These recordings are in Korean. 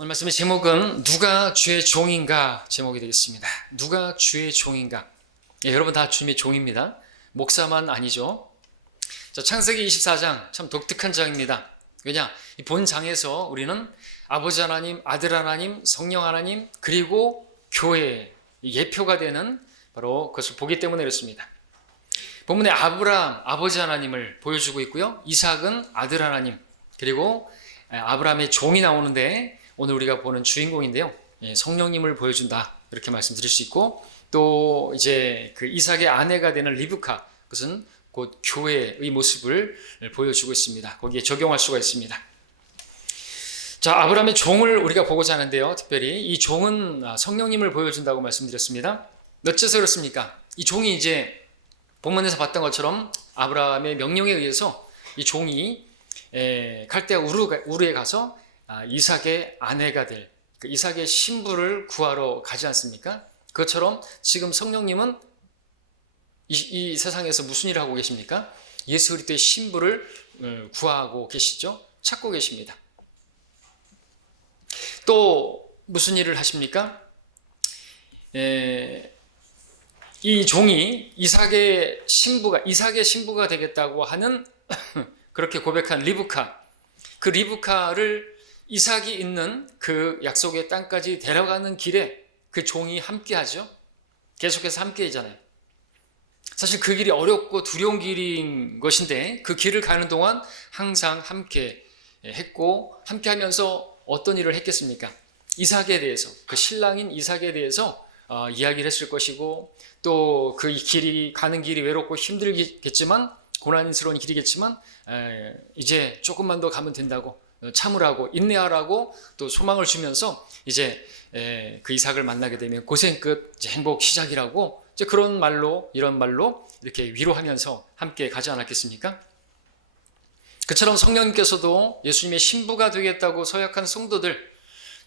오늘 말씀의 제목은 누가 주의 종인가 제목이 되겠습니다. 누가 주의 종인가. 여러분 다 주님의 종입니다. 목사만 아니죠. 자, 창세기 24장 참 독특한 장입니다. 왜냐? 이 본 장에서 우리는 아버지 하나님, 아들 하나님, 성령 하나님, 그리고 교회 예표가 되는 바로 그것을 보기 때문에 그렇습니다. 본문에 아브라함, 아버지 하나님을 보여주고 있고요. 이삭은 아들 하나님, 그리고 아브라함의 종이 나오는데 오늘 우리가 보는 주인공인데요. 성령님을 보여준다. 이렇게 말씀드릴 수 있고, 또 이제 그 이삭의 아내가 되는 리브카, 그것은 곧 교회의 모습을 보여주고 있습니다. 거기에 적용할 수가 있습니다. 자, 아브라함의 종을 우리가 보고자 하는데요. 특별히 이 종은 성령님을 보여준다고 말씀드렸습니다. 어째서 그렇습니까? 이 종이 이제 본문에서 봤던 것처럼 아브라함의 명령에 의해서 이 종이 갈대아 우르에 가서 이삭의 아내가 될 그 이삭의 신부를 구하러 가지 않습니까? 그것처럼 지금 성령님은 이 세상에서 무슨 일을 하고 계십니까? 예수 그리스도의 신부를 구하고 계시죠? 찾고 계십니다. 또 무슨 일을 하십니까? 이 종이 이삭의 신부가 되겠다고 하는 그렇게 고백한 리브카, 그 리브카를 이삭이 있는 그 약속의 땅까지 데려가는 길에 그 종이 함께하죠. 계속해서 함께하잖아요. 사실 그 길이 어렵고 두려운 길인 것인데 그 길을 가는 동안 항상 함께 했고, 함께하면서 어떤 일을 했겠습니까? 이삭에 대해서, 그 신랑인 이삭에 대해서 이야기를 했을 것이고, 또 그 길이 가는 길이 외롭고 힘들겠지만, 고난스러운 길이겠지만 이제 조금만 더 가면 된다고, 참으라고, 인내하라고 또 소망을 주면서 이제 그 이삭을 만나게 되면 고생 끝 이제 행복 시작이라고, 이제 그런 말로, 이런 말로 이렇게 위로하면서 함께 가지 않았겠습니까? 그처럼 성령님께서도 예수님의 신부가 되겠다고 서약한 성도들,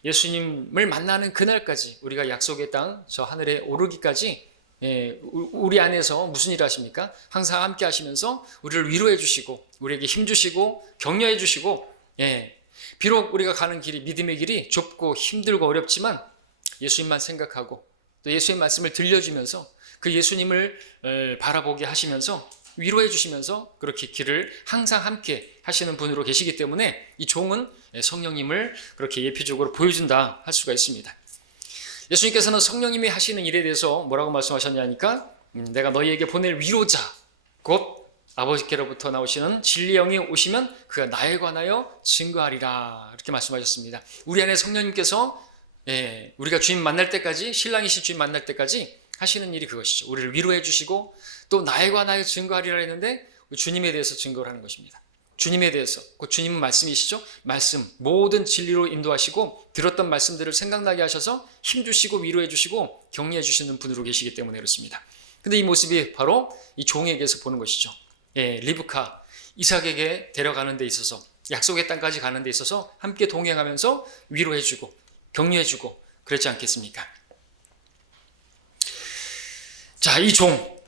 예수님을 만나는 그날까지, 우리가 약속의 땅 저 하늘에 오르기까지 우리 안에서 무슨 일을 하십니까? 항상 함께 하시면서 우리를 위로해 주시고, 우리에게 힘 주시고, 격려해 주시고, 비록 우리가 가는 길이, 믿음의 길이 좁고 힘들고 어렵지만 예수님만 생각하고 또 예수의 말씀을 들려주면서 그 예수님을 바라보게 하시면서 위로해 주시면서 그렇게 길을 항상 함께 하시는 분으로 계시기 때문에 이 종은 성령님을 그렇게 예표적으로 보여준다 할 수가 있습니다. 예수님께서는 성령님이 하시는 일에 대해서 뭐라고 말씀하셨냐니까, 내가 너희에게 보낼 위로자, 곧 아버지께로부터 나오시는 진리의 영이 오시면 그가 나에 관하여 증거하리라, 이렇게 말씀하셨습니다. 우리 안에 성령님께서 우리가 주님 만날 때까지, 신랑이신 주님 만날 때까지 하시는 일이 그것이죠. 우리를 위로해 주시고 또 나에 관하여 증거하리라 했는데 주님에 대해서 증거를 하는 것입니다. 주님에 대해서, 그 주님은 말씀이시죠. 말씀, 모든 진리로 인도하시고 들었던 말씀들을 생각나게 하셔서 힘주시고 위로해 주시고 격려해 주시는 분으로 계시기 때문에 그렇습니다. 근데 이 모습이 바로 이 종에게서 보는 것이죠. 리브카, 이삭에게 데려가는 데 있어서, 약속의 땅까지 가는 데 있어서 함께 동행하면서 위로해 주고 격려해 주고 그렇지 않겠습니까? 자, 이 종,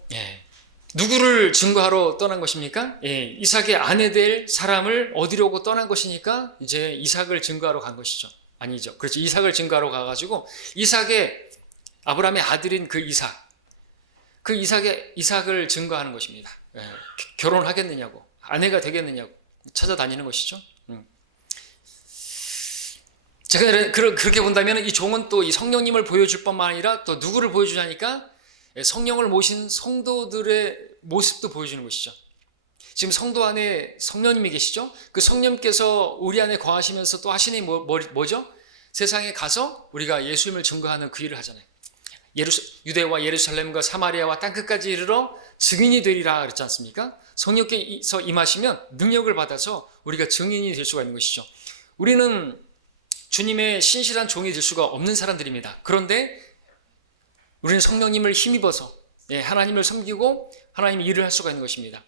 누구를 증거하러 떠난 것입니까? 이삭의 아내 될 사람을 얻으려고 떠난 것이니까 이제 이삭을 증거하러 간 것이죠. 아니죠. 그렇죠. 이삭을 증거하러 가가지고 아브라함의 아들인 그 이삭을 증거하는 것입니다. 결혼하겠느냐고, 아내가 되겠느냐고 찾아다니는 것이죠. 제가 그렇게 본다면 이 종은 또 이 성령님을 보여줄 뿐만 아니라 또 누구를 보여주냐니까, 성령을 모신 성도들의 모습도 보여주는 것이죠. 지금 성도 안에 성령님이 계시죠? 그 성령님께서 우리 안에 거하시면서 또 하시는 뭐죠? 세상에 가서 우리가 예수님을 증거하는 그 일을 하잖아요. 유대와 예루살렘과 사마리아와 땅끝까지 이르러 증인이 되리라 그랬지 않습니까? 성령께서 임하시면 능력을 받아서 우리가 증인이 될 수가 있는 것이죠. 우리는 주님의 신실한 종이 될 수가 없는 사람들입니다. 그런데 우리는 성령님을 힘입어서 하나님을 섬기고 하나님의 일을 할 수가 있는 것입니다.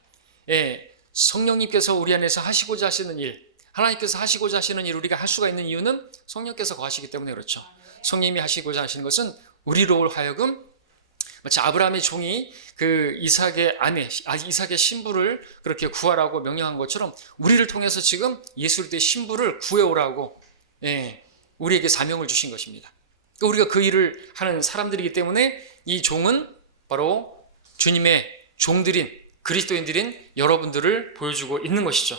성령님께서 우리 안에서 하시고자 하시는 일, 하나님께서 하시고자 하시는 일을 우리가 할 수가 있는 이유는 성령께서 거하시기 때문에 그렇죠. 성령님이 하시고자 하시는 것은 우리로 하여금 마치 아브라함의 종이 그 이삭의 아내, 이삭의 신부를 그렇게 구하라고 명령한 것처럼 우리를 통해서 지금 예수 그리스도의 신부를 구해오라고 우리에게 사명을 주신 것입니다. 우리가 그 일을 하는 사람들이기 때문에 이 종은 바로 주님의 종들인 그리스도인들인 여러분들을 보여주고 있는 것이죠.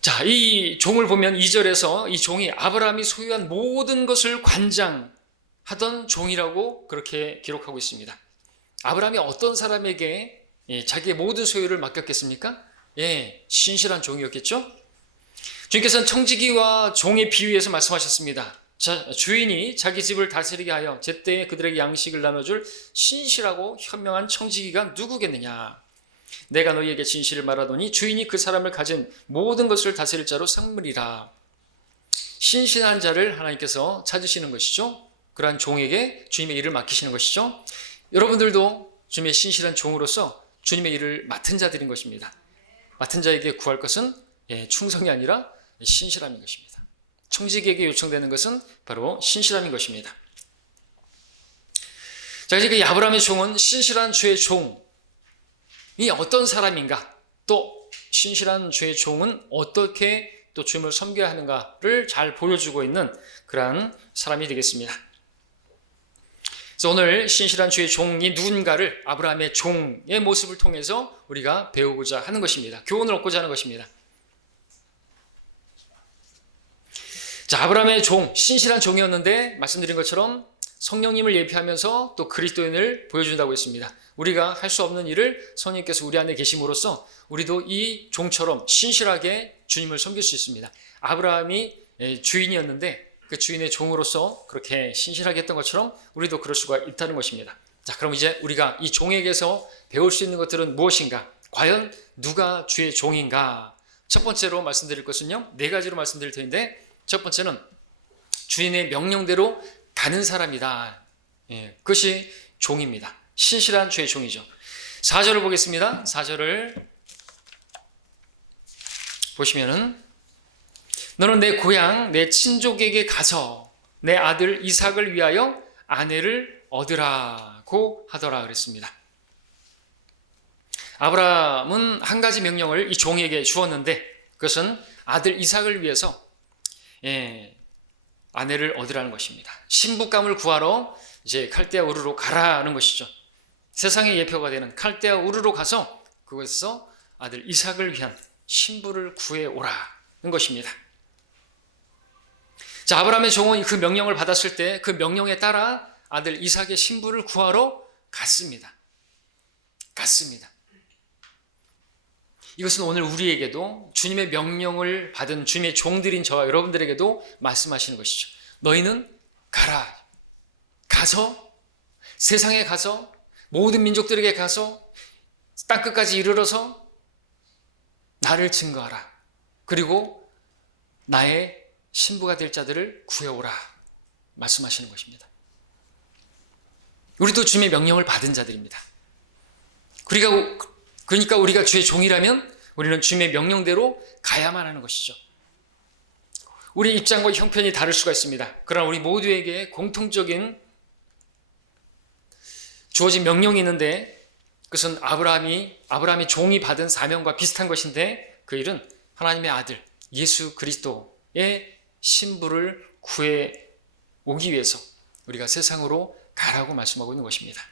자, 이 종을 보면 2절에서 이 종이 아브라함이 소유한 모든 것을 관장하던 종이라고 그렇게 기록하고 있습니다. 아브라함이 어떤 사람에게 자기의 모든 소유를 맡겼겠습니까? 신실한 종이었겠죠? 주님께서는 청지기와 종의 비유에서 말씀하셨습니다. 주인이 자기 집을 다스리게 하여 제때 그들에게 양식을 나눠줄 신실하고 현명한 청지기가 누구겠느냐? 내가 너희에게 진실을 말하더니 주인이 그 사람을 가진 모든 것을 다스릴 자로 삼으리라. 신실한 자를 하나님께서 찾으시는 것이죠. 그러한 종에게 주님의 일을 맡기시는 것이죠. 여러분들도 주님의 신실한 종으로서 주님의 일을 맡은 자들인 것입니다. 맡은 자에게 구할 것은 충성이 아니라 신실함인 것입니다. 청지기에게 요청되는 것은 바로 신실함인 것입니다. 자, 이제 그 아브라함의 종은 신실한 주의 종이 어떤 사람인가, 또 신실한 주의 종은 어떻게 또 주님을 섬겨야 하는가를 잘 보여주고 있는 그러한 사람이 되겠습니다. 그래서 오늘 신실한 주의 종이 누군가를 아브라함의 종의 모습을 통해서 우리가 배우고자 하는 것입니다. 교훈을 얻고자 하는 것입니다. 자, 아브라함의 종, 신실한 종이었는데 말씀드린 것처럼 성령님을 예표하면서 또 그리스도인을 보여준다고 했습니다. 우리가 할 수 없는 일을 성령님께서 우리 안에 계심으로써 우리도 이 종처럼 신실하게 주님을 섬길 수 있습니다. 아브라함이 주인이었는데 그 주인의 종으로서 그렇게 신실하게 했던 것처럼 우리도 그럴 수가 있다는 것입니다. 자, 그럼 이제 우리가 이 종에게서 배울 수 있는 것들은 무엇인가? 과연 누가 주의 종인가? 첫 번째로 말씀드릴 것은요, 4가지로 말씀드릴 텐데, 첫 번째는 주인의 명령대로 가는 사람이다. 그것이 종입니다. 신실한 주의 종이죠. 4절을 보겠습니다. 4절을 보시면은 너는 내 고향 내 친족에게 가서 내 아들 이삭을 위하여 아내를 얻으라고 하더라 그랬습니다. 아브라함은 한 가지 명령을 이 종에게 주었는데 그것은 아들 이삭을 위해서 아내를 얻으라는 것입니다. 신부감을 구하러 이제 칼데아 우르로 가라는 것이죠. 세상의 예표가 되는 칼데아 우르로 가서 그곳에서 아들 이삭을 위한 신부를 구해오라는 것입니다. 자, 아브라함의 종은 그 명령을 받았을 때 그 명령에 따라 아들 이삭의 신부를 구하러 갔습니다. 이것은 오늘 우리에게도 주님의 명령을 받은 주님의 종들인 저와 여러분들에게도 말씀하시는 것이죠. 너희는 가라. 가서 세상에 가서 모든 민족들에게 가서 땅끝까지 이르러서 나를 증거하라. 그리고 나의 신부가 될 자들을 구해오라 말씀하시는 것입니다. 우리도 주님의 명령을 받은 자들입니다. 그러니까 우리가 주의 종이라면 우리는 주님의 명령대로 가야만 하는 것이죠. 우리의 입장과 형편이 다를 수가 있습니다. 그러나 우리 모두에게 공통적인 주어진 명령이 있는데 그것은 아브라함이 종이 받은 사명과 비슷한 것인데 그 일은 하나님의 아들 예수 그리스도의 신부를 구해 오기 위해서 우리가 세상으로 가라고 말씀하고 있는 것입니다.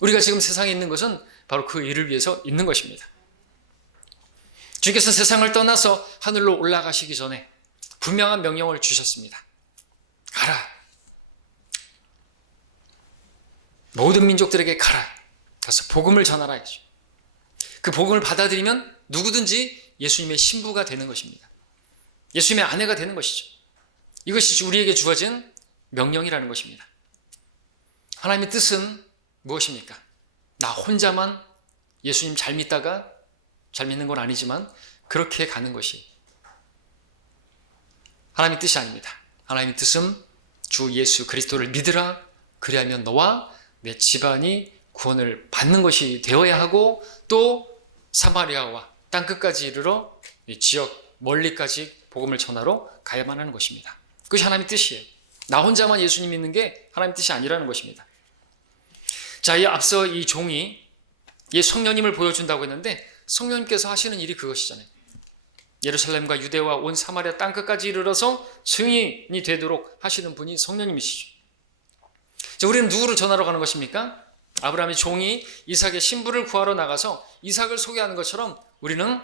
우리가 지금 세상에 있는 것은 바로 그 일을 위해서 있는 것입니다. 주님께서 세상을 떠나서 하늘로 올라가시기 전에 분명한 명령을 주셨습니다. 가라. 모든 민족들에게 가라. 가서 복음을 전하라. 그 복음을 받아들이면 누구든지 예수님의 신부가 되는 것입니다. 예수님의 아내가 되는 것이죠. 이것이 우리에게 주어진 명령이라는 것입니다. 하나님의 뜻은 무엇입니까? 나 혼자만 예수님 잘 믿다가 잘 믿는 건 아니지만 그렇게 가는 것이 하나님의 뜻이 아닙니다. 하나님의 뜻은 주 예수 그리스도를 믿으라. 그리하면 너와 내 집안이 구원을 받는 것이 되어야 하고 또 사마리아와 땅끝까지 이르러 지역 멀리까지 복음을 전하러 가야만 하는 것입니다. 그것이 하나님의 뜻이에요. 나 혼자만 예수님 믿는 게 하나님의 뜻이 아니라는 것입니다. 자, 앞서 이 종이 성령님을 보여준다고 했는데 성령님께서 하시는 일이 그것이잖아요. 예루살렘과 유대와 온 사마리아 땅끝까지 이르러서 증인이 되도록 하시는 분이 성령님이시죠. 자, 우리는 누구를 전하러 가는 것입니까? 아브라함의 종이 이삭의 신부를 구하러 나가서 이삭을 소개하는 것처럼 우리는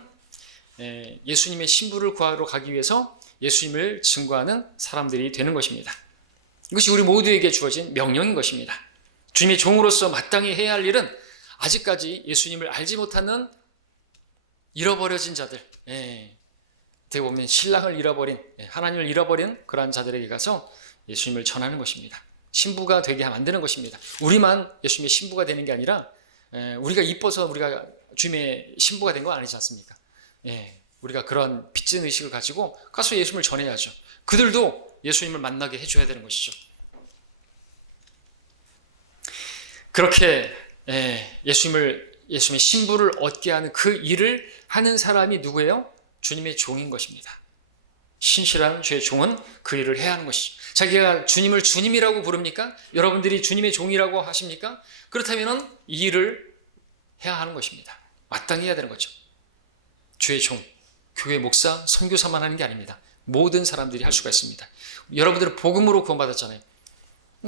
예수님의 신부를 구하러 가기 위해서 예수님을 증거하는 사람들이 되는 것입니다. 이것이 우리 모두에게 주어진 명령인 것입니다. 주님의 종으로서 마땅히 해야 할 일은 아직까지 예수님을 알지 못하는 잃어버려진 자들, 어떻게 보면 신랑을 잃어버린, 하나님을 잃어버린 그러한 자들에게 가서 예수님을 전하는 것입니다. 신부가 되게 만드는 것입니다. 우리만 예수님의 신부가 되는 게 아니라 우리가 이뻐서 우리가 주님의 신부가 된 거 아니지 않습니까? 우리가 그런 빚진 의식을 가지고 가서 예수님을 전해야죠. 그들도 예수님을 만나게 해줘야 되는 것이죠. 그렇게 예수님의 신부를 얻게 하는 그 일을 하는 사람이 누구예요? 주님의 종인 것입니다. 신실한 주의 종은 그 일을 해야 하는 것이죠. 자기가 주님을 주님이라고 부릅니까? 여러분들이 주님의 종이라고 하십니까? 그렇다면 이 일을 해야 하는 것입니다. 마땅히 해야 되는 거죠. 주의 종, 교회 목사, 선교사만 하는 게 아닙니다. 모든 사람들이 할 수가 있습니다. 여러분들은 복음으로 구원받았잖아요.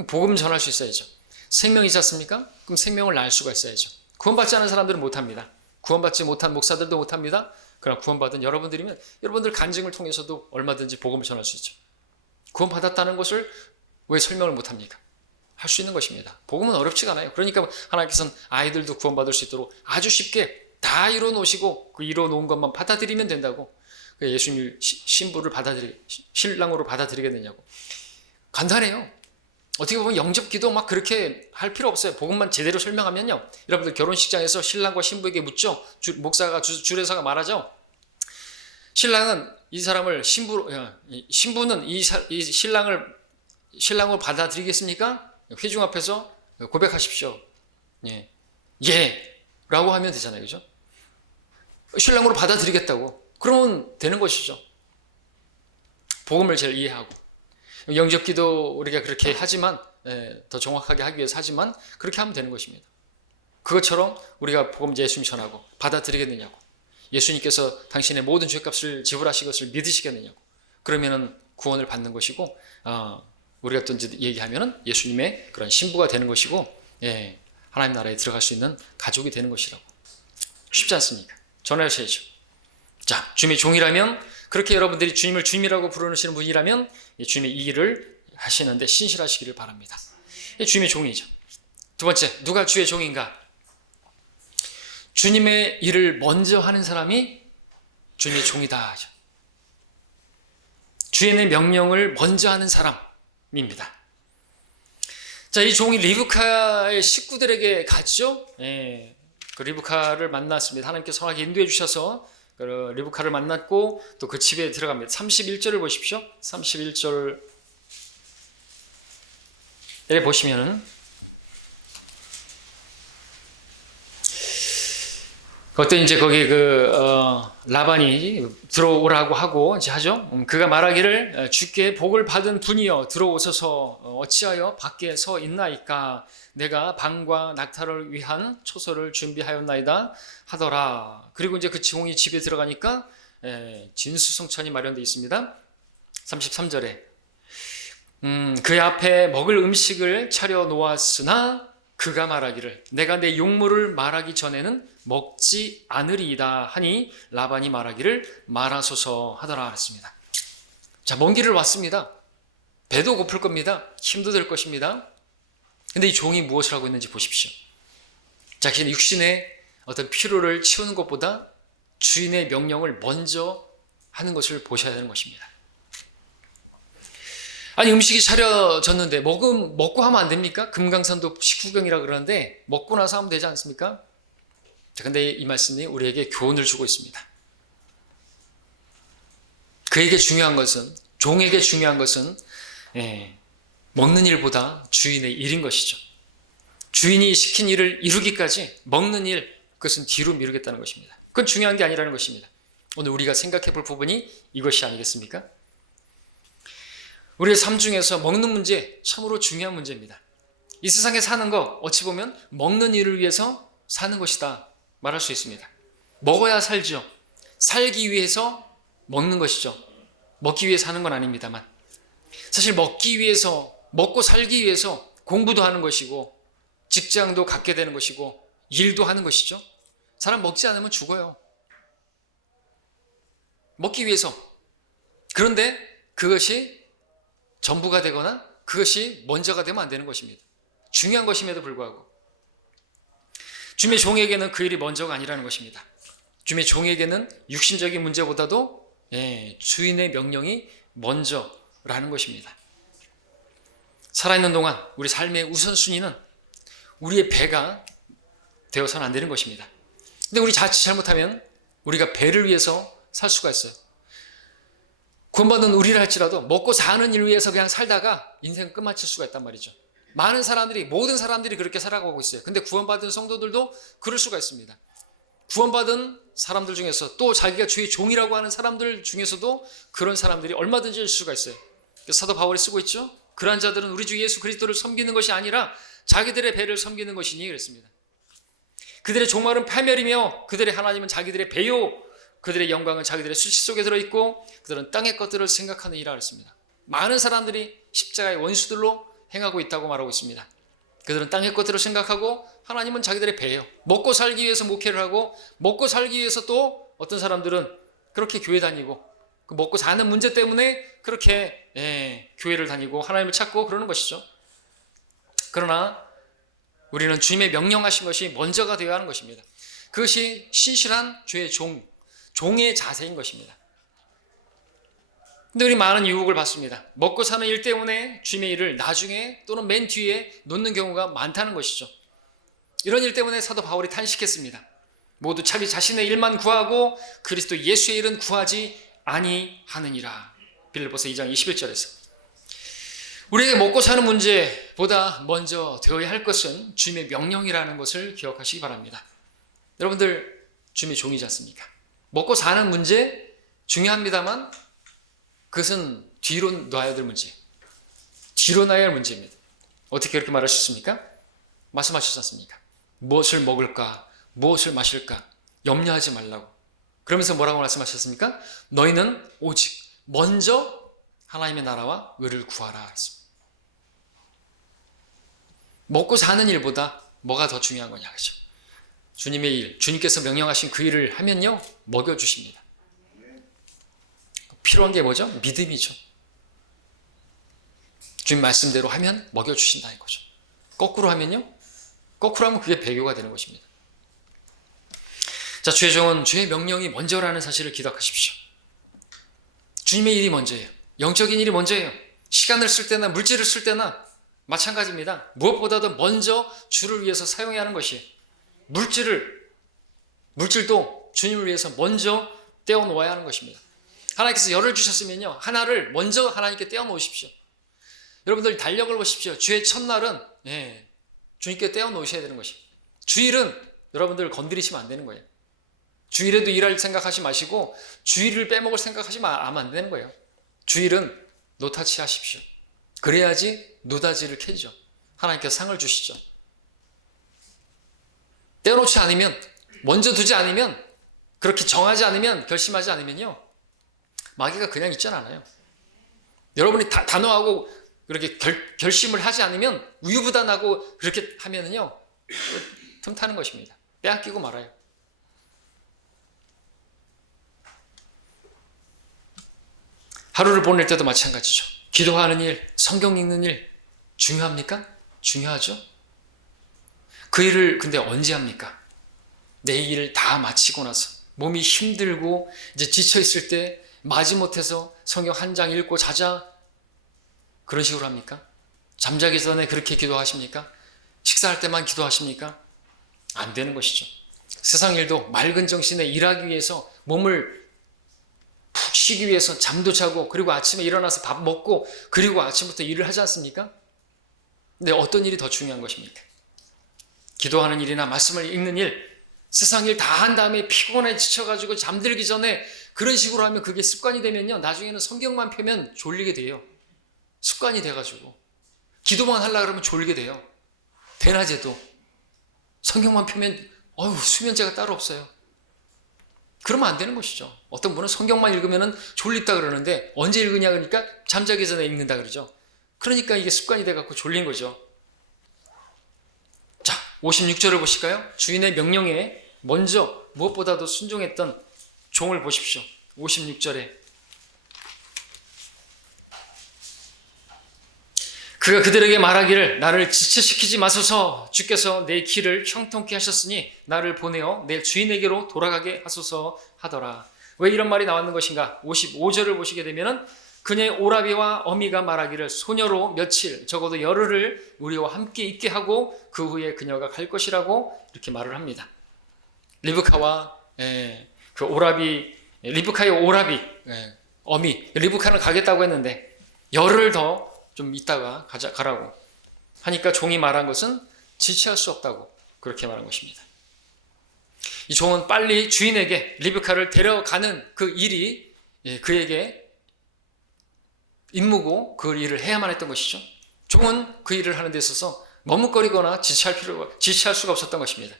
복음 전할 수 있어야죠. 생명이 있었습니까? 그럼 생명을 낳을 수가 있어야죠. 구원받지 않은 사람들은 못합니다. 구원받지 못한 목사들도 못합니다. 그러나 구원받은 여러분들이면 여러분들 간증을 통해서도 얼마든지 복음을 전할 수 있죠. 구원받았다는 것을 왜 설명을 못합니까? 할 수 있는 것입니다. 복음은 어렵지가 않아요. 그러니까 하나님께서는 아이들도 구원받을 수 있도록 아주 쉽게 다 이뤄놓으시고 그 이뤄놓은 것만 받아들이면 된다고. 예수님 신부를 신랑으로 받아들이겠느냐고. 간단해요. 어떻게 보면 영접기도 막 그렇게 할 필요 없어요. 복음만 제대로 설명하면요. 여러분들 결혼식장에서 신랑과 신부에게 묻죠. 목사가 주례사가 말하죠. 신랑은 이 사람을 신부는 이 신랑을 받아들이겠습니까? 회중 앞에서 고백하십시오. 라고 하면 되잖아요. 그죠? 신랑으로 받아들이겠다고. 그러면 되는 것이죠. 복음을 잘 이해하고. 영접기도 우리가 그렇게 하지만, 더 정확하게 하기 위해서 하지만, 그렇게 하면 되는 것입니다. 그것처럼 우리가 복음 예수님 전하고 받아들이겠느냐고. 예수님께서 당신의 모든 죄값을 지불하신 것을 믿으시겠느냐고. 그러면은 구원을 받는 것이고, 우리가 또 이제 얘기하면은 예수님의 그런 신부가 되는 것이고, 하나님 나라에 들어갈 수 있는 가족이 되는 것이라고. 쉽지 않습니까? 전하셔야죠. 자, 주님의 종이라면, 그렇게 여러분들이 주님을 주님이라고 부르시는 분이라면 주님의 이 일을 하시는데 신실하시기를 바랍니다. 주님의 종이죠. 두 번째, 누가 주의 종인가? 주님의 일을 먼저 하는 사람이 주님의 종이다. 주인의 명령을 먼저 하는 사람입니다. 자, 이 종이 리브카의 식구들에게 갔죠. 그 리브카를 만났습니다. 하나님께서 선하게 인도해 주셔서 그 리브카를 만났고 또 그 집에 들어갑니다. 31절을 보십시오. 31절에 보시면은 그때 이제 거기 라반이 들어오라고 하고 이제 하죠. 그가 말하기를 주께 복을 받은 분이여 들어오소서 어찌하여 밖에 서 있나이까 내가 방과 낙타를 위한 초소를 준비하였나이다 하더라. 그리고 이제 그 종이 집에 들어가니까 진수성찬이 마련되어 있습니다. 33절에 그 앞에 먹을 음식을 차려 놓았으나 그가 말하기를 내가 내 용모를 말하기 전에는 먹지 않으리이다 하니 라반이 말하기를 말하소서 하더라 했습니다. 자, 먼 길을 왔습니다. 배도 고플 겁니다. 힘도 들 것입니다. 근데 이 종이 무엇을 하고 있는지 보십시오. 자신의 육신의 어떤 피로를 치우는 것보다 주인의 명령을 먼저 하는 것을 보셔야 되는 것입니다. 아니, 음식이 차려졌는데 먹고 하면 안 됩니까? 금강산도 식후경이라 그러는데 먹고 나서 하면 되지 않습니까? 자, 근데 이 말씀이 우리에게 교훈을 주고 있습니다. 그에게 중요한 것은, 종에게 중요한 것은 먹는 일보다 주인의 일인 것이죠. 주인이 시킨 일을 이루기까지 먹는 일, 그것은 뒤로 미루겠다는 것입니다. 그건 중요한 게 아니라는 것입니다. 오늘 우리가 생각해 볼 부분이 이것이 아니겠습니까? 우리의 삶 중에서 먹는 문제, 참으로 중요한 문제입니다. 이 세상에 사는 거 어찌 보면 먹는 일을 위해서 사는 것이다 말할 수 있습니다. 먹어야 살죠. 살기 위해서 먹는 것이죠. 먹기 위해 사는 건 아닙니다만 사실 먹기 위해서, 먹고 살기 위해서 공부도 하는 것이고 직장도 갖게 되는 것이고 일도 하는 것이죠. 사람 먹지 않으면 죽어요. 먹기 위해서. 그런데 그것이 전부가 되거나 그것이 먼저가 되면 안 되는 것입니다. 중요한 것임에도 불구하고 주님의 종에게는 그 일이 먼저가 아니라는 것입니다. 주님의 종에게는 육신적인 문제보다도 주인의 명령이 먼저라는 것입니다. 살아있는 동안 우리 삶의 우선순위는 우리의 배가 되어서는 안 되는 것입니다. 근데 우리 자칫 잘못하면 우리가 배를 위해서 살 수가 있어요. 구원받은 우리를 할지라도 먹고 사는 일 위해서 그냥 살다가 인생 끝마칠 수가 있단 말이죠. 많은 사람들이, 모든 사람들이 그렇게 살아가고 있어요. 근데 구원받은 성도들도 그럴 수가 있습니다. 구원받은 사람들 중에서 또 자기가 주의 종이라고 하는 사람들 중에서도 그런 사람들이 얼마든지 있을 수가 있어요. 사도 바울이 쓰고 있죠. 그러한 자들은 우리 주 예수 그리스도를 섬기는 것이 아니라 자기들의 배를 섬기는 것이니 그랬습니다. 그들의 종말은 파멸이며 그들의 하나님은 자기들의 배요, 그들의 영광은 자기들의 수치 속에 들어있고 그들은 땅의 것들을 생각하는 이라 그랬습니다. 많은 사람들이 십자가의 원수들로 행하고 있다고 말하고 있습니다. 그들은 땅의 것들을 생각하고 하나님은 자기들의 배예요. 먹고 살기 위해서 목회를 하고 먹고 살기 위해서 또 어떤 사람들은 그렇게 교회 다니고 그 먹고 사는 문제 때문에 그렇게 교회를 다니고 하나님을 찾고 그러는 것이죠. 그러나 우리는 주님의 명령하신 것이 먼저가 되어야 하는 것입니다. 그것이 신실한 주의 종의 자세인 것입니다. 근데 우리 많은 유혹을 받습니다. 먹고 사는 일 때문에 주님의 일을 나중에 또는 맨 뒤에 놓는 경우가 많다는 것이죠. 이런 일 때문에 사도 바울이 탄식했습니다. 모두 자기 자신의 일만 구하고 그리스도 예수의 일은 구하지 아니하느니라. 빌립보서 2장 21절에서 우리에게 먹고 사는 문제보다 먼저 되어야 할 것은 주님의 명령이라는 것을 기억하시기 바랍니다. 여러분들 주님의 종이지 않습니까? 먹고 사는 문제 중요합니다만 그것은 뒤로 놔야 될 문제, 뒤로 놔야 할 문제입니다. 어떻게 그렇게 말하셨습니까? 말씀하셨지 않습니까? 무엇을 먹을까, 무엇을 마실까 염려하지 말라고. 그러면서 뭐라고 말씀하셨습니까? 너희는 오직 먼저 하나님의 나라와 의를 구하라 했습니다. 먹고 사는 일보다 뭐가 더 중요한 거냐, 그렇죠? 주님의 일, 주님께서 명령하신 그 일을 하면요 먹여주십니다. 필요한 게 뭐죠? 믿음이죠. 주님 말씀대로 하면 먹여주신다는 거죠. 거꾸로 하면요? 거꾸로 하면 그게 배교가 되는 것입니다. 자, 주의 종은 주의 명령이 먼저라는 사실을 기억하십시오. 주님의 일이 먼저예요. 영적인 일이 먼저예요. 시간을 쓸 때나 물질을 쓸 때나 마찬가지입니다. 무엇보다도 먼저 주를 위해서 사용해야 하는 것이에요. 물질도 주님을 위해서 먼저 떼어 놓아야 하는 것입니다. 하나님께서 열을 주셨으면요 하나를 먼저 하나님께 떼어 놓으십시오. 여러분들 달력을 보십시오. 주의 첫날은 주님께 떼어 놓으셔야 되는 것이에요. 주일은 여러분들 건드리시면 안 되는 거예요. 주일에도 일할 생각하지 마시고 주일을 빼먹을 생각하시면 안 되는 거예요. 주일은 노타치 하십시오. 그래야지 노다지를 캐죠. 하나님께서 상을 주시죠. 떼어놓지 않으면, 먼저 두지 않으면, 그렇게 정하지 않으면, 결심하지 않으면요 마귀가 그냥 있지 않아요. 여러분이 단호하고 그렇게 결심을 하지 않으면 우유부단하고 그렇게 하면은요 틈타는 것입니다. 빼앗기고 말아요. 하루를 보낼 때도 마찬가지죠. 기도하는 일, 성경 읽는 일 중요합니까? 중요하죠. 그 일을 근데 언제 합니까? 내 일을 다 마치고 나서 몸이 힘들고 이제 지쳐 있을 때 마지못해서 성경 한 장 읽고 자자 그런 식으로 합니까? 잠자기 전에 그렇게 기도하십니까? 식사할 때만 기도하십니까? 안 되는 것이죠. 세상 일도 맑은 정신에 일하기 위해서 몸을 푹 쉬기 위해서 잠도 자고 그리고 아침에 일어나서 밥 먹고 그리고 아침부터 일을 하지 않습니까? 근데 어떤 일이 더 중요한 것입니까? 기도하는 일이나 말씀을 읽는 일, 세상 일 다 한 다음에 피곤해 지쳐가지고 잠들기 전에 그런 식으로 하면 그게 습관이 되면요 나중에는 성경만 펴면 졸리게 돼요. 습관이 돼가지고 기도만 하려고 그러면 졸게 돼요. 대낮에도 성경만 펴면 수면제가 따로 없어요. 그러면 안 되는 것이죠. 어떤 분은 성경만 읽으면 졸립다 그러는데 언제 읽으냐 그러니까 잠자기 전에 읽는다 그러죠. 그러니까 이게 습관이 돼갖고 졸린 거죠. 자, 56절을 보실까요? 주인의 명령에 먼저 무엇보다도 순종했던 종을 보십시오. 56절에 그가 그들에게 말하기를 나를 지체시키지 마소서. 주께서 내 길을 형통케 하셨으니 나를 보내어 내 주인에게로 돌아가게 하소서 하더라. 왜 이런 말이 나왔는 것인가? 55절을 보시게 되면 그녀의 오라비와 어미가 말하기를 소녀로 며칠 적어도 열흘을 우리와 함께 있게 하고 그 후에 그녀가 갈 것이라고 이렇게 말을 합니다. 리브카와 그 오라비, 리브카의 오라비 어미 리브카는 가겠다고 했는데 열흘 더 좀 있다가 가라고 하니까 종이 말한 것은 지체할 수 없다고 그렇게 말한 것입니다. 이 종은 빨리 주인에게 리브카를 데려가는 그 일이 그에게 임무고 그 일을 해야만 했던 것이죠. 종은 그 일을 하는 데 있어서 머뭇거리거나 지체할 수가 없었던 것입니다.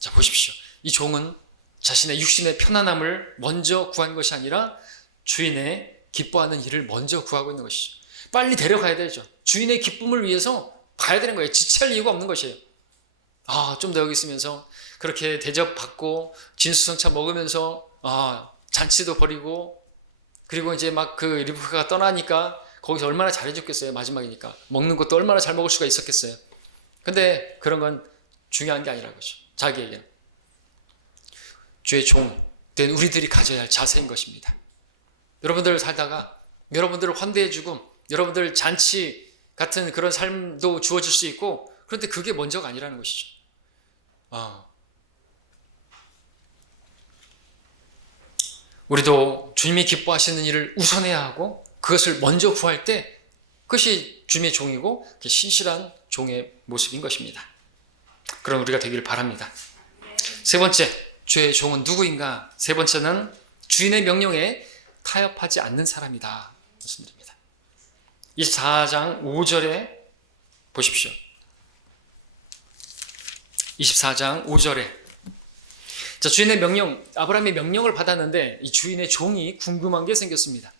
자, 보십시오. 이 종은 자신의 육신의 편안함을 먼저 구한 것이 아니라 주인의 기뻐하는 일을 먼저 구하고 있는 것이죠. 빨리 데려가야 되죠. 주인의 기쁨을 위해서 가야 되는 거예요. 지체할 이유가 없는 것이에요. 좀 더 여기 있으면서 그렇게 대접받고 진수성찬 먹으면서 잔치도 벌이고 그리고 이제 막 그 리브카가 떠나니까 거기서 얼마나 잘해줬겠어요. 마지막이니까 먹는 것도 얼마나 잘 먹을 수가 있었겠어요. 근데 그런 건 중요한 게 아니라는 거죠. 자기에게는 주의 종 된 우리들이 가져야 할 자세인 것입니다. 여러분들 살다가 여러분들을 환대해주고 여러분들 잔치 같은 그런 삶도 주어질 수 있고 그런데 그게 먼저가 아니라는 것이죠. 우리도 주님이 기뻐하시는 일을 우선해야 하고 그것을 먼저 구할 때 그것이 주님의 종이고 신실한 종의 모습인 것입니다. 그럼 우리가 되기를 바랍니다. 세 번째, 주의 종은 누구인가? 세 번째는 주인의 명령에 타협하지 않는 사람이다. 말씀드립니다. 24장 5절에 보십시오. 24장 5절에 자, 주인의 명령, 아브라함의 명령을 받았는데 이 주인의 종이 궁금한 게 생겼습니다.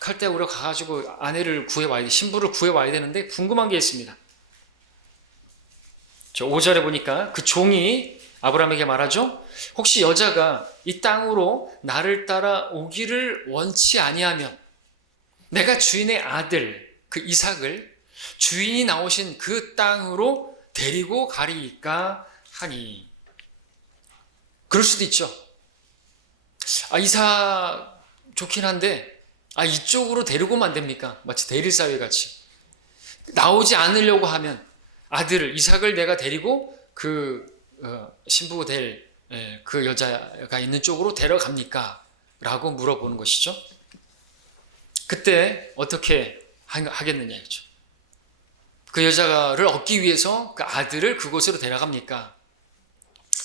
칼대우로 가가지고 아내를 구해와야 돼, 신부를 구해와야 되는데 궁금한 게 있습니다. 저 5절에 보니까 그 종이 아브라함에게 말하죠. 혹시 여자가 이 땅으로 나를 따라 오기를 원치 아니하면 내가 주인의 아들 그 이삭을 주인이 나오신 그 땅으로 데리고 가리까 하니. 그럴 수도 있죠. 이삭 좋긴 한데 이쪽으로 데리고 오면 안 됩니까? 마치 대릴사회 같이 나오지 않으려고 하면 아들을 이삭을 내가 데리고 그 신부 될 그 여자가 있는 쪽으로 데려갑니까? 라고 물어보는 것이죠. 그때 어떻게 하겠느냐죠. 그 여자를 얻기 위해서 그 아들을 그곳으로 데려갑니까?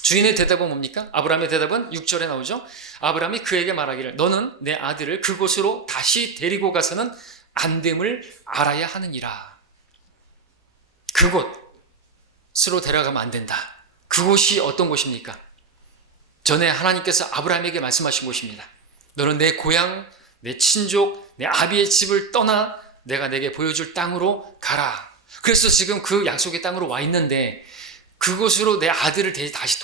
주인의 대답은 뭡니까? 아브라함의 대답은 6절에 나오죠. 아브라함이 그에게 말하기를 너는 내 아들을 그곳으로 다시 데리고 가서는 안 됨을 알아야 하느니라. 그곳으로 데려가면 안 된다. 그곳이 어떤 곳입니까? 전에 하나님께서 아브라함에게 말씀하신 곳입니다. 너는 내 고향, 내 친족, 내 아비의 집을 떠나 내가 내게 보여줄 땅으로 가라. 그래서 지금 그 약속의 땅으로 와 있는데 그곳으로 내 아들을 다시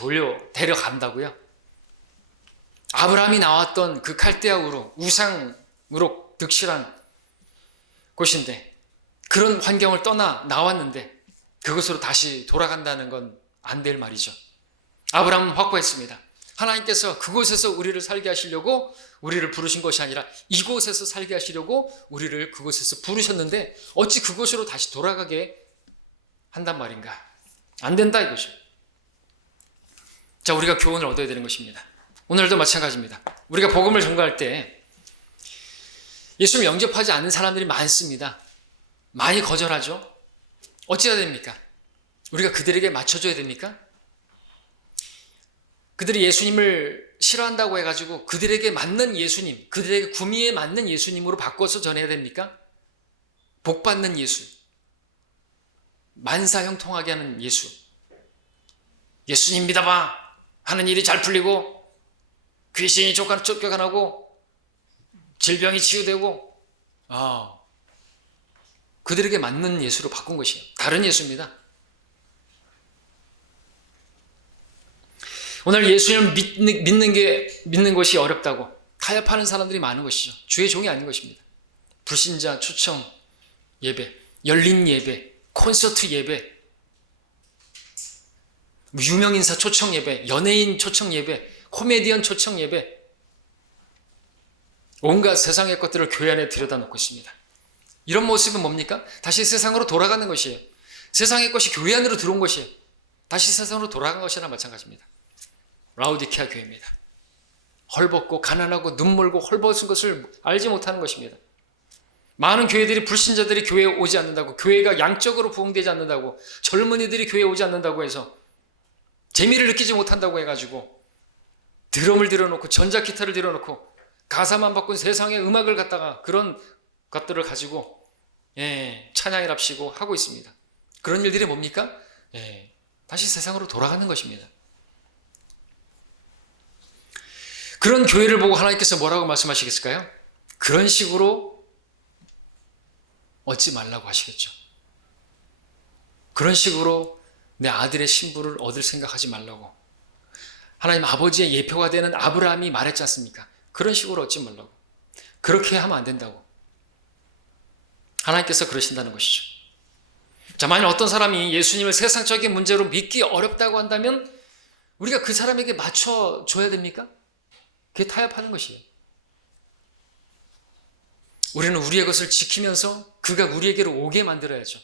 데려간다고요? 아브라함이 나왔던 그 칼데아우로 우상으로 득실한 곳인데 그런 환경을 떠나 나왔는데 그것으로 다시 돌아간다는 건 안 될 말이죠. 아브라함은 확고했습니다. 하나님께서 그곳에서 우리를 살게 하시려고 우리를 부르신 것이 아니라 이곳에서 살게 하시려고 우리를 그곳에서 부르셨는데 어찌 그곳으로 다시 돌아가게 한단 말인가? 안 된다 이거죠. 자, 우리가 교훈을 얻어야 되는 것입니다. 오늘도 마찬가지입니다. 우리가 복음을 전가할 때 예수를 영접하지 않는 사람들이 많습니다. 많이 거절하죠. 어찌해야 됩니까? 우리가 그들에게 맞춰줘야 됩니까? 그들이 예수님을 싫어한다고 해가지고 그들에게 맞는 예수님, 그들에게 구미에 맞는 예수님으로 바꿔서 전해야 됩니까? 복받는 예수, 만사형통하게 하는 예수, 예수님 믿어봐 하는 일이 잘 풀리고 귀신이 쫓겨나고 질병이 치유되고 그들에게 맞는 예수로 바꾼 것이에요. 다른 예수입니다. 오늘 예수님을 믿는 것이 어렵다고 타협하는 사람들이 많은 것이죠. 주의 종이 아닌 것입니다. 불신자 초청 예배, 열린 예배, 콘서트 예배, 유명인사 초청 예배, 연예인 초청 예배, 코미디언 초청 예배, 온갖 세상의 것들을 교회 안에 들여다 놓고 있습니다. 이런 모습은 뭡니까? 다시 세상으로 돌아가는 것이에요. 세상의 것이 교회 안으로 들어온 것이에요. 다시 세상으로 돌아간 것이나 마찬가지입니다. 라우디케아 교회입니다. 헐벗고 가난하고 눈멀고 헐벗은 것을 알지 못하는 것입니다. 많은 교회들이 불신자들이 교회에 오지 않는다고, 교회가 양적으로 부흥되지 않는다고, 젊은이들이 교회에 오지 않는다고 해서 재미를 느끼지 못한다고 해가지고 드럼을 들여놓고 전자기타를 들여놓고 가사만 바꾼 세상의 음악을 갖다가 그런 것들을 가지고 찬양이랍시고 하고 있습니다. 그런 일들이 뭡니까? 다시 세상으로 돌아가는 것입니다. 그런 교회를 보고 하나님께서 뭐라고 말씀하시겠을까요? 그런 식으로 얻지 말라고 하시겠죠. 그런 식으로 내 아들의 신부를 얻을 생각하지 말라고. 하나님 아버지의 예표가 되는 아브라함이 말했지 않습니까? 그런 식으로 얻지 말라고. 그렇게 하면 안 된다고. 하나님께서 그러신다는 것이죠. 자, 만약 어떤 사람이 예수님을 세상적인 문제로 믿기 어렵다고 한다면 우리가 그 사람에게 맞춰줘야 됩니까? 그게 타협하는 것이에요. 우리는 우리의 것을 지키면서 그가 우리에게로 오게 만들어야죠.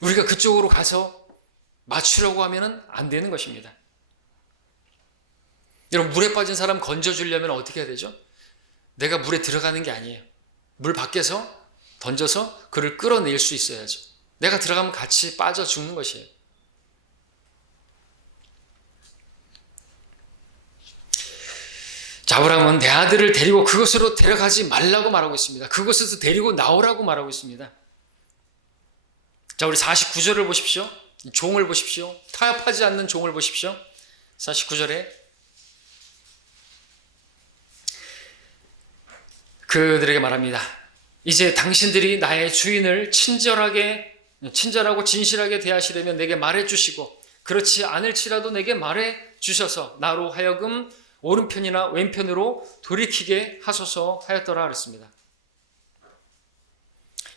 우리가 그쪽으로 가서 맞추려고 하면 안 되는 것입니다. 여러분, 물에 빠진 사람 건져주려면 어떻게 해야 되죠? 내가 물에 들어가는 게 아니에요. 물 밖에서 던져서 그를 끌어낼 수 있어야죠. 내가 들어가면 같이 빠져 죽는 것이에요. 자, 아브라함은 내 아들을 데리고 그곳으로 데려가지 말라고 말하고 있습니다. 그곳에서 데리고 나오라고 말하고 있습니다. 자, 우리 49절을 보십시오. 종을 보십시오. 타협하지 않는 종을 보십시오. 49절에 그들에게 말합니다. 이제 당신들이 나의 주인을 친절하고 진실하게 대하시려면 내게 말해 주시고, 그렇지 않을지라도 내게 말해 주셔서 나로 하여금 오른편이나 왼편으로 돌이키게 하소서 하였더라 그랬습니다.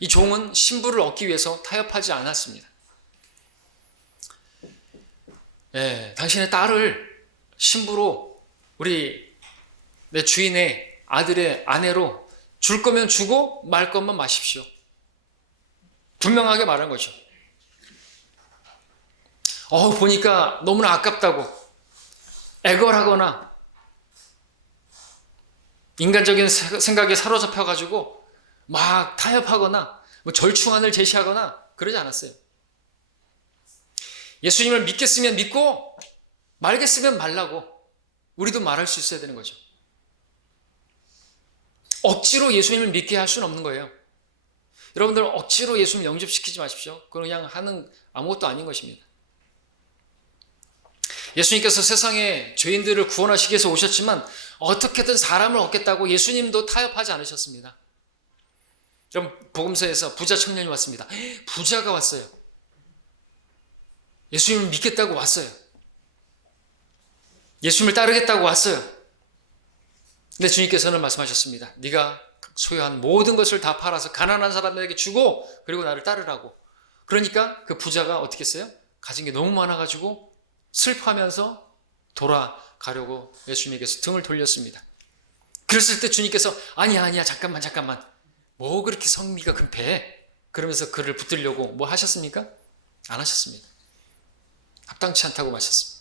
이 종은 신부를 얻기 위해서 타협하지 않았습니다. 당신의 딸을 신부로, 내 주인의 아들의 아내로 줄 거면 주고 말 것만 마십시오. 분명하게 말한 거죠. 보니까 너무나 아깝다고 애걸하거나 인간적인 생각에 사로잡혀가지고 막 타협하거나 절충안을 제시하거나 그러지 않았어요. 예수님을 믿겠으면 믿고 말겠으면 말라고 우리도 말할 수 있어야 되는 거죠. 억지로 예수님을 믿게 할 수는 없는 거예요. 여러분들 억지로 예수님 영접시키지 마십시오. 그냥 하는 아무것도 아닌 것입니다. 예수님께서 세상에 죄인들을 구원하시기 위해서 오셨지만 어떻게든 사람을 얻겠다고 예수님도 타협하지 않으셨습니다. 여러분, 복음서에서 부자 청년이 왔습니다. 부자가 왔어요. 예수님을 믿겠다고 왔어요. 예수님을 따르겠다고 왔어요. 근데 주님께서는 말씀하셨습니다. 네가 소유한 모든 것을 다 팔아서 가난한 사람들에게 주고 그리고 나를 따르라고. 그러니까 그 부자가 어떻게 했어요? 가진 게 너무 많아가지고 슬퍼하면서 돌아가려고 예수님에게서 등을 돌렸습니다. 그랬을 때 주님께서 아니야 잠깐만 뭐 그렇게 성미가 급해? 그러면서 그를 붙들려고 뭐 하셨습니까? 안 하셨습니다. 합당치 않다고 마셨습니다.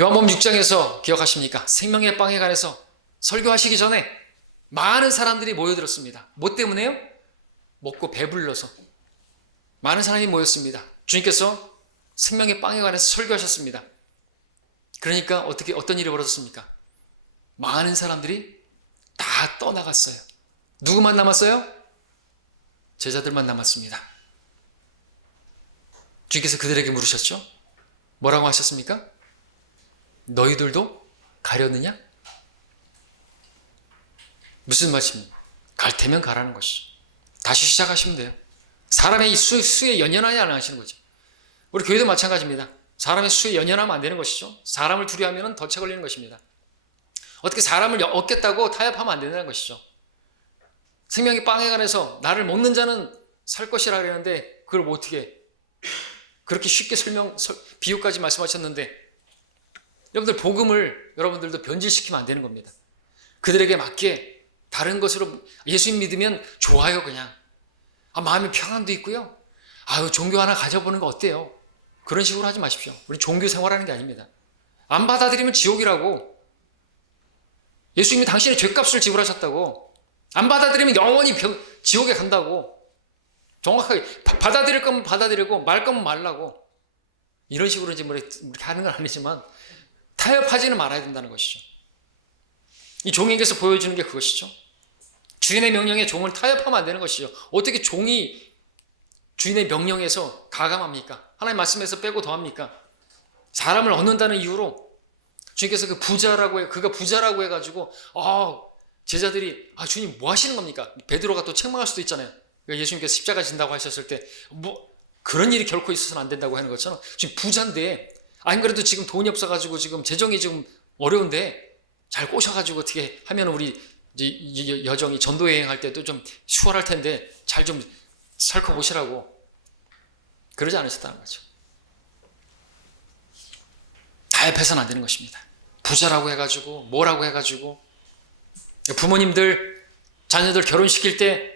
요한복음 6장에서 기억하십니까? 생명의 빵에 관해서 설교하시기 전에 많은 사람들이 모여들었습니다. 뭐 때문에요? 먹고 배불러서 많은 사람이 모였습니다. 주님께서 생명의 빵에 관해서 설교하셨습니다. 그러니까 어떤 일이 벌어졌습니까? 많은 사람들이 다 떠나갔어요. 누구만 남았어요? 제자들만 남았습니다. 주님께서 그들에게 물으셨죠? 뭐라고 하셨습니까? 너희들도 가려느냐? 무슨 말씀입니까? 갈 테면 가라는 것이죠. 다시 시작하시면 돼요. 사람의 수에 연연하지 않아 하시는 거죠. 우리 교회도 마찬가지입니다. 사람의 수에 연연하면 안 되는 것이죠. 사람을 두려워하면 덫에 걸리는 것입니다. 어떻게 사람을 얻겠다고 타협하면 안 된다는 것이죠. 생명의 빵에 관해서 나를 먹는 자는 살 것이라 그랬는데 그걸 어떻게 그렇게 쉽게 비유까지 말씀하셨는데, 여러분들 복음을 여러분들도 변질시키면 안 되는 겁니다. 그들에게 맞게 다른 것으로 예수님 믿으면 좋아요. 그냥 마음의 평안도 있고요. 종교 하나 가져보는 거 어때요? 그런 식으로 하지 마십시오. 우리 종교 생활하는 게 아닙니다. 안 받아들이면 지옥이라고. 예수님이 당신의 죄값을 지불하셨다고. 안 받아들이면 영원히 지옥에 간다고. 정확하게 받아들일 거면 받아들이고 말 거면 말라고. 이런 식으로 이제 이렇게 하는 건 아니지만 타협하지는 말아야 된다는 것이죠. 이 종에게서 보여주는 게 그것이죠. 주인의 명령에 종을 타협하면 안 되는 것이죠. 어떻게 종이 주인의 명령에서 가감합니까? 하나님 말씀에서 빼고 더합니까? 사람을 얻는다는 이유로 주님께서 그가 부자라고 해가지고 제자들이 주님 뭐 하시는 겁니까? 베드로가 또 책망할 수도 있잖아요. 예수님께서 십자가 진다고 하셨을 때 그런 일이 결코 있어서는 안 된다고 하는 것처럼 지금 부자인데 안 그래도 지금 돈이 없어가지고 지금 재정이 좀 어려운데 잘 꼬셔가지고 어떻게 하면 우리 이제 여정이 전도 여행할 때도 좀 수월할 텐데 잘 좀 살펴보시라고 그러지 않으셨다는 거죠. 타협해서는 안 되는 것입니다. 부자라고 해가지고 뭐라고 해가지고 부모님들 자녀들 결혼시킬 때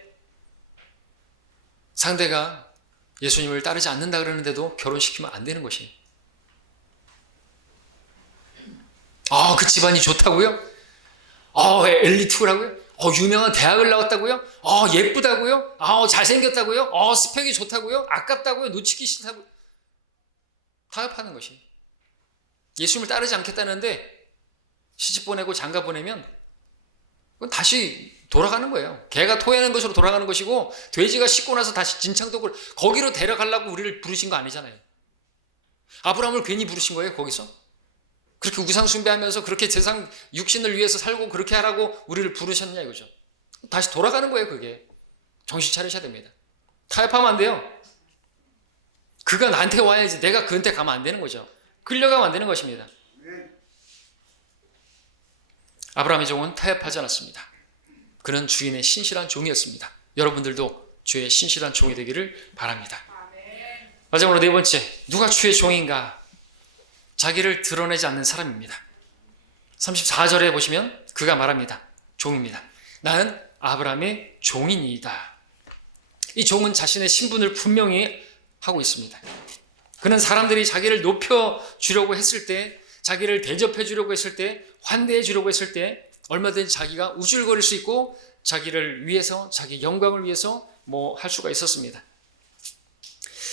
상대가 예수님을 따르지 않는다 그러는데도 결혼시키면 안 되는 것이에요. 그 집안이 좋다고요? 엘리트라고요? 유명한 대학을 나왔다고요? 예쁘다고요? 잘생겼다고요? 스펙이 좋다고요? 아깝다고요? 놓치기 싫다고요? 타협하는 것이. 예수님을 따르지 않겠다는데 시집 보내고 장가 보내면 그건 다시 돌아가는 거예요. 개가 토해낸 것으로 돌아가는 것이고 돼지가 씻고 나서 다시 진창독을 거기로 데려가려고 우리를 부르신 거 아니잖아요. 아브라함을 괜히 부르신 거예요. 거기서 그렇게 우상 숭배하면서 그렇게 세상 육신을 위해서 살고 그렇게 하라고 우리를 부르셨냐 이거죠. 다시 돌아가는 거예요. 그게 정신 차리셔야 됩니다. 타협하면 안 돼요. 그가 나한테 와야지 내가 그한테 가면 안 되는 거죠. 끌려가면 안 되는 것입니다. 아브라함의 종은 타협하지 않았습니다. 그는 주인의 신실한 종이었습니다. 여러분들도 주의 신실한 종이 되기를 바랍니다. 마지막으로 네 번째, 누가 주의 종인가? 자기를 드러내지 않는 사람입니다. 34절에 보시면 그가 말합니다. 종입니다. 나는 아브라함의 종이니이다. 이 종은 자신의 신분을 분명히 하고 있습니다. 그는 사람들이 자기를 높여주려고 했을 때, 자기를 대접해주려고 했을 때, 환대해주려고 했을 때 얼마든지 자기가 우쭐거릴 수 있고 자기를 위해서, 자기 영광을 위해서 할 수가 있었습니다.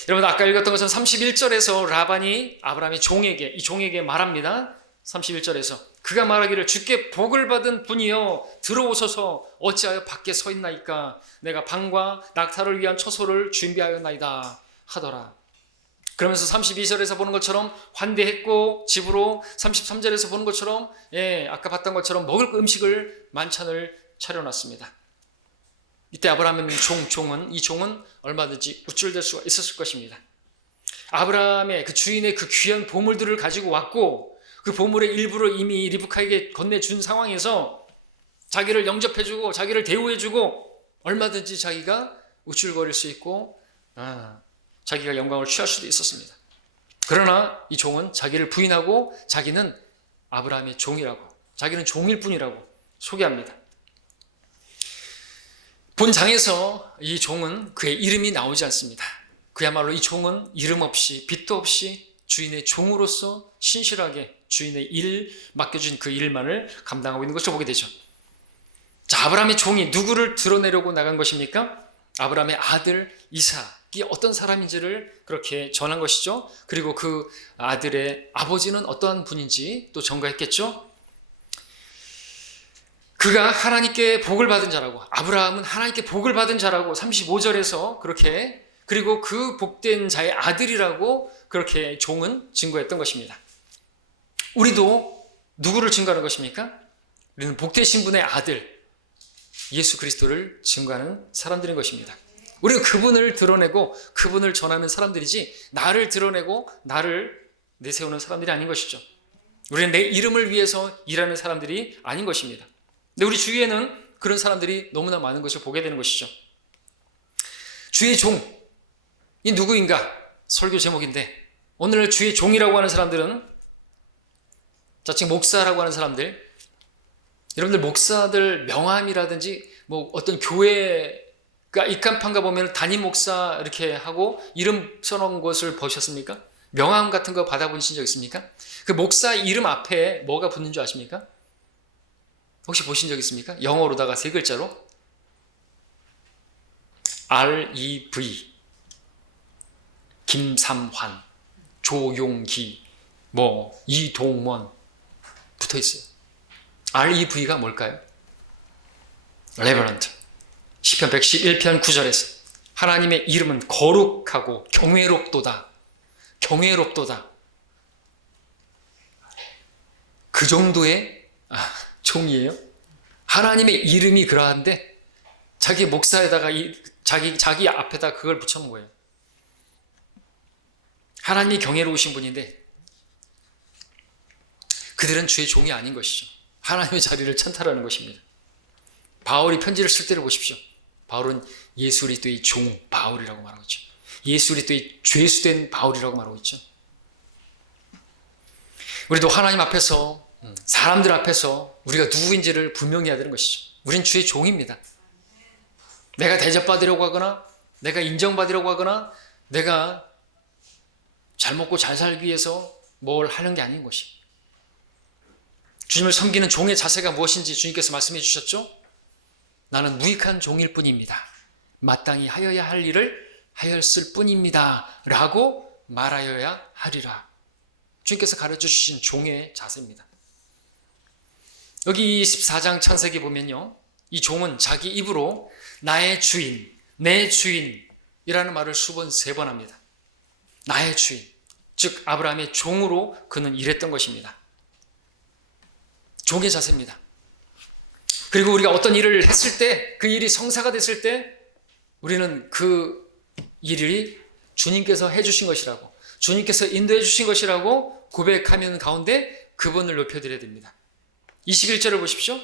여러분 아까 읽었던 것은 31절에서 라반이 아브라함의 종에게, 이 종에게 말합니다. 31절에서 그가 말하기를 주께 복을 받은 분이여 들어오소서 어찌하여 밖에 서 있나이까 내가 방과 낙타를 위한 처소를 준비하였나이다 하더라. 그러면서 32절에서 보는 것처럼 환대했고 집으로 33절에서 보는 것처럼 아까 봤던 것처럼 먹을 음식을 만찬을 차려놨습니다. 이때 아브라함의 이 종은 얼마든지 우쭐댈 수가 있었을 것입니다. 아브라함의 그 주인의 그 귀한 보물들을 가지고 왔고 그 보물의 일부를 이미 리브카에게 건네준 상황에서 자기를 영접해주고 자기를 대우해주고 얼마든지 자기가 우쭐거릴 수 있고 자기가 영광을 취할 수도 있었습니다. 그러나 이 종은 자기를 부인하고 자기는 아브라함의 종이라고, 자기는 종일 뿐이라고 소개합니다. 본장에서 이 종은 그의 이름이 나오지 않습니다. 그야말로 이 종은 이름 없이 빚도 없이 주인의 종으로서 신실하게 주인의 맡겨준 그 일만을 감당하고 있는 것을 보게 되죠. 자, 아브라함의 종이 누구를 드러내려고 나간 것입니까? 아브라함의 아들 이삭이 어떤 사람인지를 그렇게 전한 것이죠. 그리고 그 아들의 아버지는 어떠한 분인지 또 전가했겠죠. 그가 하나님께 복을 받은 자라고, 아브라함은 하나님께 복을 받은 자라고 35절에서 그렇게, 그리고 그 복된 자의 아들이라고 그렇게 종은 증거했던 것입니다. 우리도 누구를 증거하는 것입니까? 우리는 복되신 분의 아들 예수 그리스도를 증거하는 사람들인 것입니다. 우리는 그분을 드러내고 그분을 전하는 사람들이지 나를 드러내고 나를 내세우는 사람들이 아닌 것이죠. 우리는 내 이름을 위해서 일하는 사람들이 아닌 것입니다. 근데 우리 주위에는 그런 사람들이 너무나 많은 것을 보게 되는 것이죠. 주의 종이 누구인가? 설교 제목인데 오늘 주의 종이라고 하는 사람들은 자칭 목사라고 하는 사람들, 여러분들 목사들 명함이라든지 뭐 어떤 교회가 입간판가 보면 담임 목사 이렇게 하고 이름 써놓은 것을 보셨습니까? 명함 같은 거 받아보신 적 있습니까? 그 목사 이름 앞에 뭐가 붙는 줄 아십니까? 혹시 보신 적 있습니까? 영어로다가 3글자로 REV, 김삼환, 조용기, 이동원 붙어 있어요. REV가 뭘까요? 레버런트. 시편 111편 9절에서 하나님의 이름은 거룩하고 경외롭도다. 경외롭도다. 그 정도의 종이에요. 하나님의 이름이 그러한데 자기 목사에다가 자기 앞에다 그걸 붙여놓은 거예요. 하나님이 경외로우신 분인데 그들은 주의 종이 아닌 것이죠. 하나님의 자리를 찬탈하는 것입니다. 바울이 편지를 쓸 때를 보십시오. 바울은 예수 그리스도의 종 바울이라고 말하고 있죠. 예수 그리스도의 죄수된 바울이라고 말하고 있죠. 우리도 하나님 앞에서 사람들 앞에서 우리가 누구인지를 분명히 해야 되는 것이죠. 우린 주의 종입니다. 내가 대접받으려고 하거나 내가 인정받으려고 하거나 내가 잘 먹고 잘 살기 위해서 뭘 하는 게 아닌 것이. 주님을 섬기는 종의 자세가 무엇인지 주님께서 말씀해 주셨죠? 나는 무익한 종일 뿐입니다. 마땅히 하여야 할 일을 하였을 뿐입니다. 라고 말하여야 하리라. 주님께서 가르쳐 주신 종의 자세입니다. 여기 24장 창세기 보면요. 이 종은 자기 입으로 나의 주인, 내 주인이라는 말을 수번 3번 합니다. 나의 주인, 즉 아브라함의 종으로 그는 일했던 것입니다. 종의 자세입니다. 그리고 우리가 어떤 일을 했을 때, 그 일이 성사가 됐을 때 우리는 그 일이 주님께서 해주신 것이라고, 주님께서 인도해 주신 것이라고 고백하는 가운데 그분을 높여드려야 됩니다. 21절을 보십시오.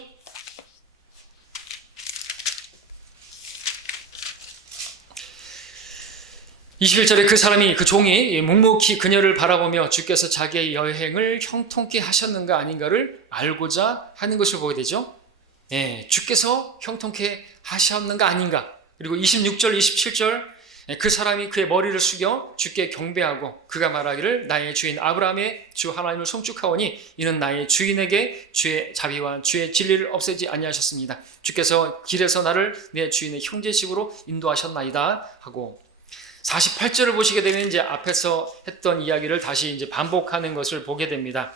21절에 그 사람이, 그 종이 묵묵히 그녀를 바라보며 주께서 자기의 여행을 형통케 하셨는가 아닌가를 알고자 하는 것을 보게 되죠. 주께서 형통케 하셨는가 아닌가. 그리고 26절, 27절 그 사람이 그의 머리를 숙여 주께 경배하고 그가 말하기를 나의 주인 아브라함의 주 하나님을 송축하오니 이는 나의 주인에게 주의 자비와 주의 진리를 없애지 아니하셨습니다. 주께서 길에서 나를 내 주인의 형제집으로 인도하셨나이다 하고 48절을 보시게 되면 이제 앞에서 했던 이야기를 다시 이제 반복하는 것을 보게 됩니다.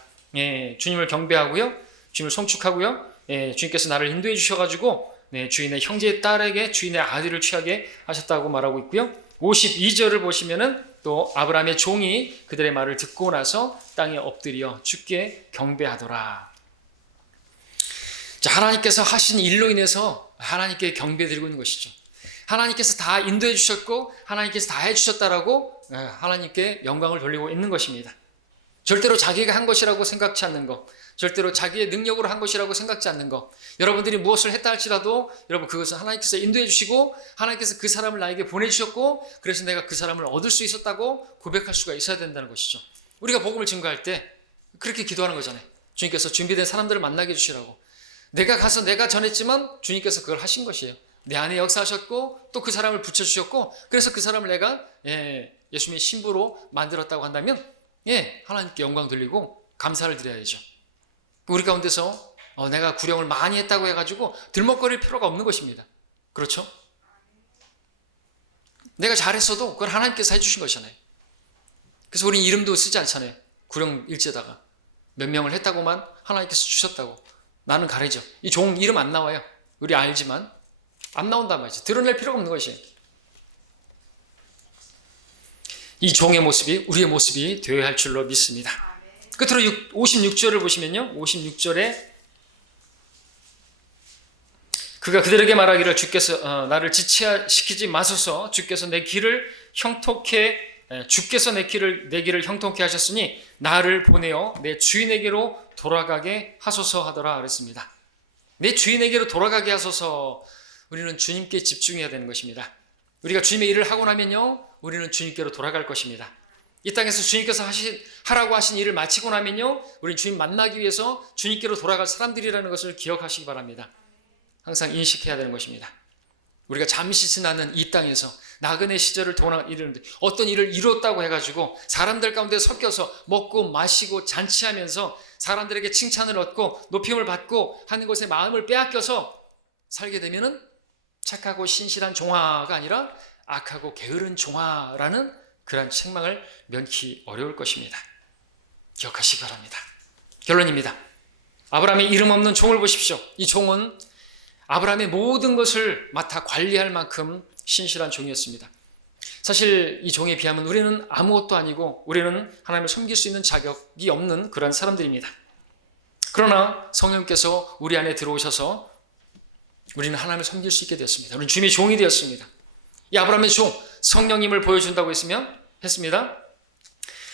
주님을 경배하고요, 주님을 송축하고요, 주님께서 나를 인도해 주셔가지고 주인의 형제의 딸에게 주인의 아들을 취하게 하셨다고 말하고 있고요. 52절을 보시면은 또 아브라함의 종이 그들의 말을 듣고 나서 땅에 엎드려 주께 경배하더라. 자, 하나님께서 하신 일로 인해서 하나님께 경배드리고 있는 것이죠. 하나님께서 다 인도해 주셨고 하나님께서 다 해주셨다라고 하나님께 영광을 돌리고 있는 것입니다. 절대로 자기가 한 것이라고 생각지 않는 것, 절대로 자기의 능력으로 한 것이라고 생각지 않는 것, 여러분들이 무엇을 했다 할지라도 여러분 그것은 하나님께서 인도해 주시고 하나님께서 그 사람을 나에게 보내주셨고 그래서 내가 그 사람을 얻을 수 있었다고 고백할 수가 있어야 된다는 것이죠. 우리가 복음을 증거할 때 그렇게 기도하는 거잖아요. 주님께서 준비된 사람들을 만나게 해주시라고. 내가 가서 내가 전했지만 주님께서 그걸 하신 것이에요. 내 안에 역사하셨고 또 그 사람을 붙여주셨고 그래서 그 사람을 내가 예수님의 신부로 만들었다고 한다면 하나님께 영광 돌리고 감사를 드려야죠. 우리 가운데서 내가 구령을 많이 했다고 해가지고 들먹거릴 필요가 없는 것입니다. 그렇죠? 내가 잘했어도 그걸 하나님께서 해주신 것이잖아요. 그래서 우리는 이름도 쓰지 않잖아요. 구령 일제다가 몇 명을 했다고만 하나님께서 주셨다고 나는 가리죠. 이 종 이름 안 나와요. 우리 알지만 안 나온단 말이죠. 드러낼 필요가 없는 것이에요. 이 종의 모습이 우리의 모습이 되어야 할 줄로 믿습니다. 끝으로 56절을 보시면요. 56절에 그가 그들에게 말하기를 주께서 나를 지체시키지 마소서. 주께서 내 길을 형통케 하셨으니 나를 보내어 내 주인에게로 돌아가게 하소서 하더라 그랬습니다. 내 주인에게로 돌아가게 하소서. 우리는 주님께 집중해야 되는 것입니다. 우리가 주님의 일을 하고 나면요, 우리는 주님께로 돌아갈 것입니다. 이 땅에서 주님께서 하라고 하신 일을 마치고 나면요, 우리는 주님 만나기 위해서 주님께로 돌아갈 사람들이라는 것을 기억하시기 바랍니다. 항상 인식해야 되는 것입니다. 우리가 잠시 지나는 이 땅에서 나그네 시절을 이루는데 어떤 일을 이뤘다고 해가지고 사람들 가운데 섞여서 먹고 마시고 잔치하면서 사람들에게 칭찬을 얻고 높임을 받고 하는 것에 마음을 빼앗겨서 살게 되면은 착하고 신실한 종아가 아니라 악하고 게으른 종아라는 그러한 책망을 면키 어려울 것입니다. 기억하시기 바랍니다. 결론입니다. 아브라함의 이름 없는 종을 보십시오. 이 종은 아브라함의 모든 것을 맡아 관리할 만큼 신실한 종이었습니다. 사실 이 종에 비하면 우리는 아무것도 아니고 우리는 하나님을 섬길 수 있는 자격이 없는 그런 사람들입니다. 그러나 성령께서 우리 안에 들어오셔서 우리는 하나님을 섬길 수 있게 되었습니다. 우리는 주님의 종이 되었습니다. 이 아브라함의 종, 성령님을 보여준다고 했습니다.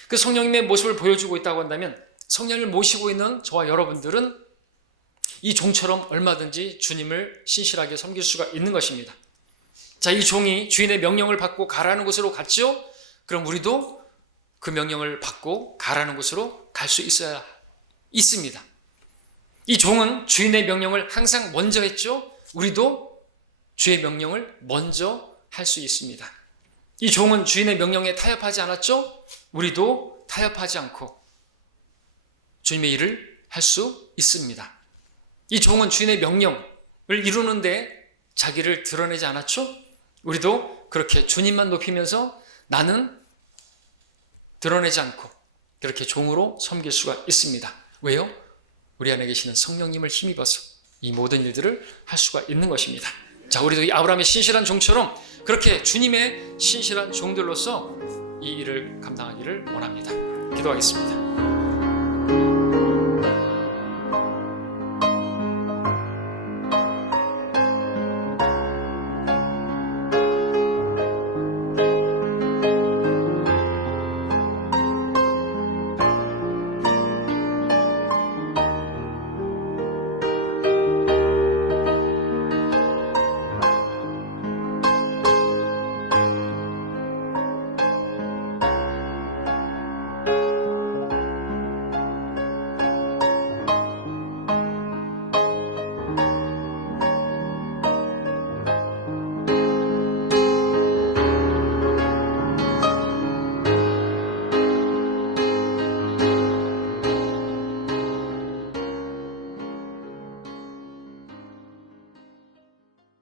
그 성령님의 모습을 보여주고 있다고 한다면 성령을 모시고 있는 저와 여러분들은 이 종처럼 얼마든지 주님을 신실하게 섬길 수가 있는 것입니다. 자, 이 종이 주인의 명령을 받고 가라는 곳으로 갔죠? 그럼 우리도 그 명령을 받고 가라는 곳으로 갈 수 있어야 있습니다. 이 종은 주인의 명령을 항상 먼저 했죠? 우리도 주의 명령을 먼저 할 수 있습니다. 이 종은 주인의 명령에 타협하지 않았죠? 우리도 타협하지 않고 주님의 일을 할 수 있습니다. 이 종은 주인의 명령을 이루는데 자기를 드러내지 않았죠? 우리도 그렇게 주님만 높이면서 나는 드러내지 않고 그렇게 종으로 섬길 수가 있습니다. 왜요? 우리 안에 계시는 성령님을 힘입어서 이 모든 일들을 할 수가 있는 것입니다. 자, 우리도 이 아브라함의 신실한 종처럼 그렇게 주님의 신실한 종들로서 이 일을 감당하기를 원합니다. 기도하겠습니다.